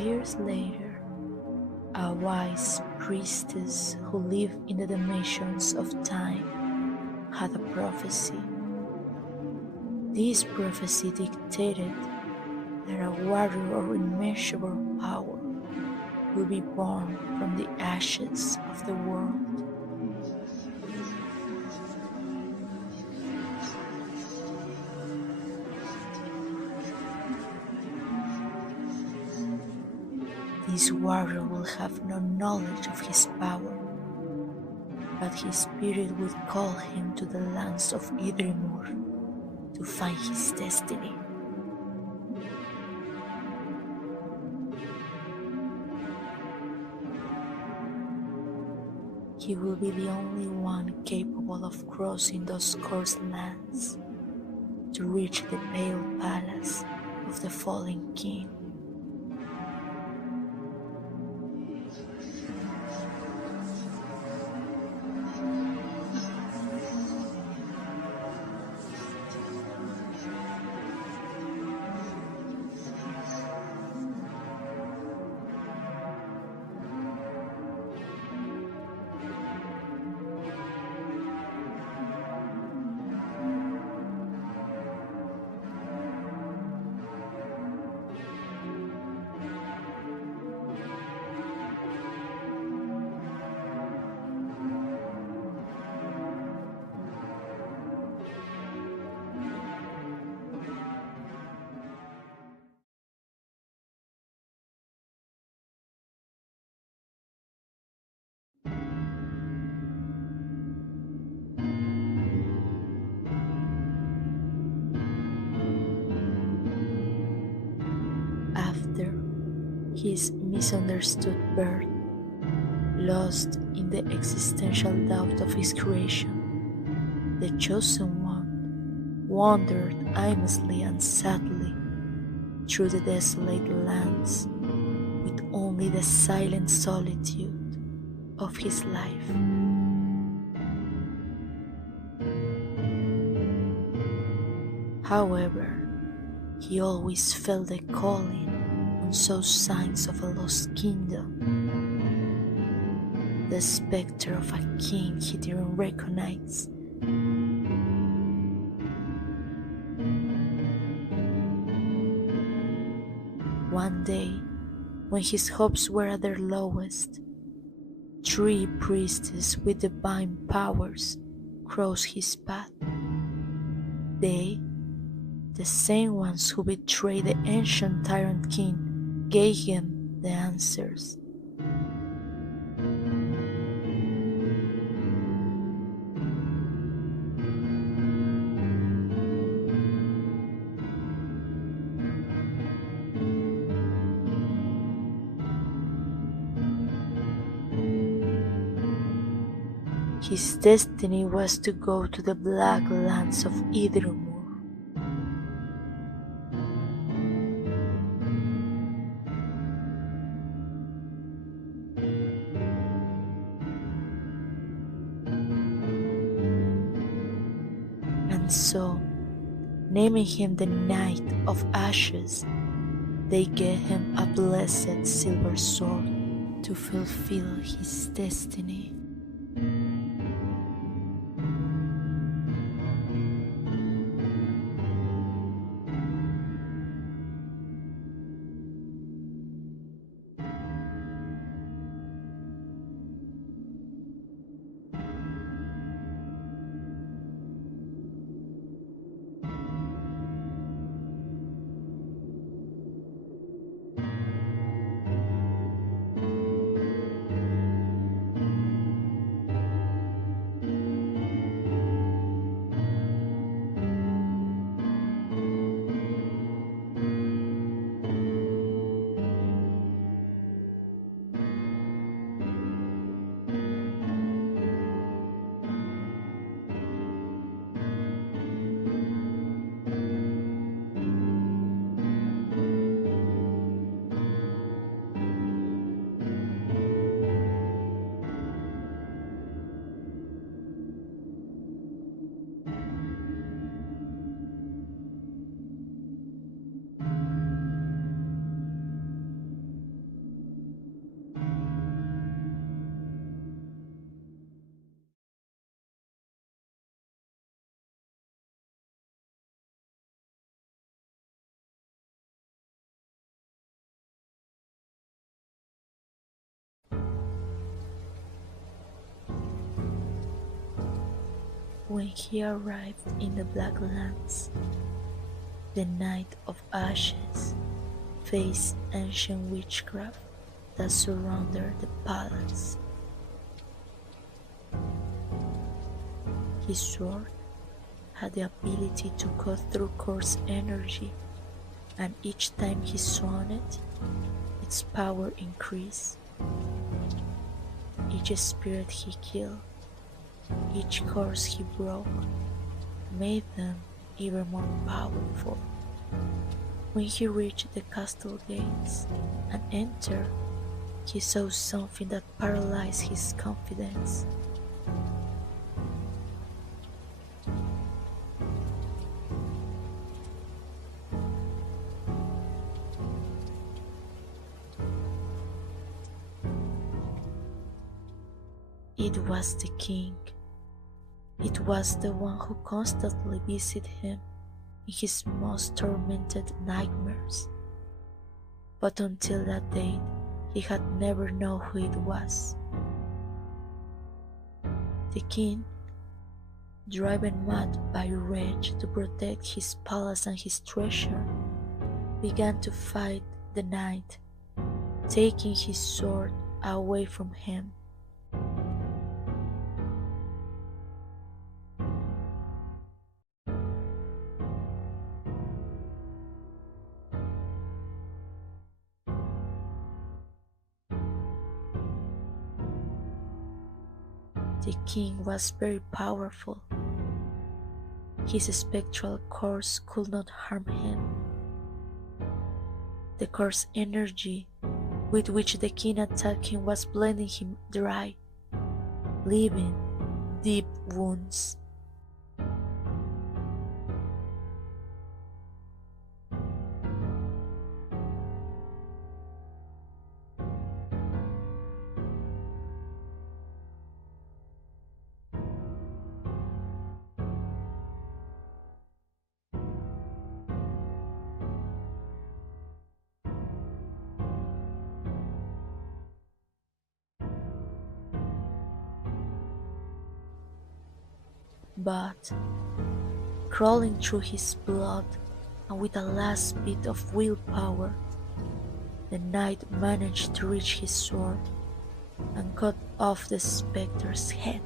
years later, a wise priestess who lived in the dimensions of time had a prophecy. This prophecy dictated that a warrior of immeasurable power will be born from the ashes of the world. This warrior will have no knowledge of his power, but his spirit would call him to the lands of Hidrimür to find his destiny. He will be the only one capable of crossing those cursed lands to reach the pale palace of the fallen king. After his misunderstood birth, lost in the existential doubt of his creation, the Chosen One wandered aimlessly and sadly through the desolate lands with only the silent solitude of his life. However, he always felt the calling and saw signs of a lost kingdom. The specter of a king he didn't recognize. One day, when his hopes were at their lowest, 3 priestesses with divine powers crossed his path. They, the same ones who betrayed the ancient tyrant king, gave him the answers. His destiny was to go to the black lands of Hidrimür. And so, naming him the Knight of Ashes, they gave him a blessed silver sword to fulfill his destiny. When he arrived in the Black Lands, the Night of Ashes faced ancient witchcraft that surrounded the palace. His sword had the ability to cut through Kor's energy, and each time he swung it, its power increased. Each spirit he killed, each curse he broke, made them even more powerful. When he reached the castle gates and entered, he saw something that paralyzed his confidence. It was the king. It was the one who constantly visited him in his most tormented nightmares. But until that date, he had never known who it was. The king, driven mad by rage to protect his palace and his treasure, began to fight the knight, taking his sword away from him. The king was very powerful. His spectral curse could not harm him. The curse energy with which the king attacked him was blending him dry, leaving deep wounds. But, crawling through his blood and with a last bit of willpower, the knight managed to reach his sword and cut off the spectre's head.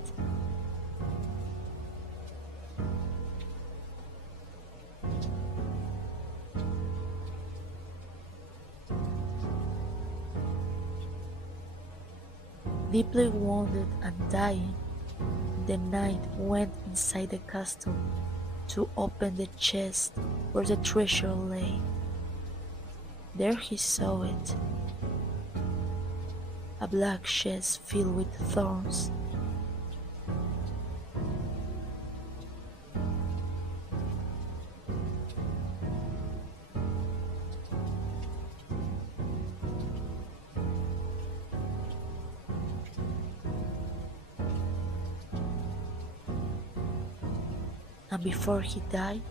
Deeply wounded and dying, the knight went inside the castle to open the chest where the treasure lay. There he saw it, a black chest filled with thorns. And before he died,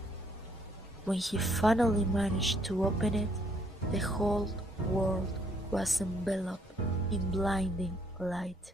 when he finally managed to open it, the whole world was enveloped in blinding light.